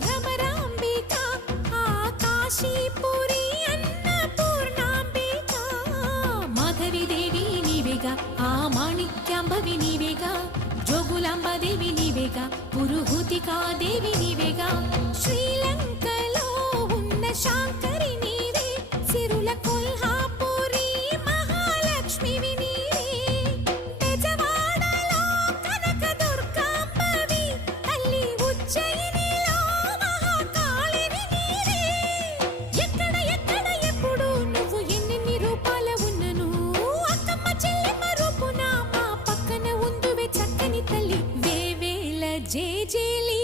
భ్రమరాంబిక ఆ కాశీపురి అన్నపూర్ణాంబిక మాధవి దేవి నీవేగా ఆ మాణిక్యాంబవి నీవేగా జోగులాంబదేవి నీవేగా పురుహూతికా దేవి నీవేగా శ్రీలంకలో ఉన్న శాంకరి నీవే సిరుల కొల్హాపురి మహాలక్ష్మివి నీవే బెజవాడలో కనక దుర్గాంబవి తల్లి ఉజ్జయినిలో మహాకాళివి నీవే ఎక్కడ ఎక్కడ ఎప్పుడు నువ్వు ఎన్నెన్ని రూపాల ఉన్నను అక్కమ్మ చెల్లెమ్మ రూపున మా పక్కన ఉందువే చక్కని తల్లి వేవేల జేజేలి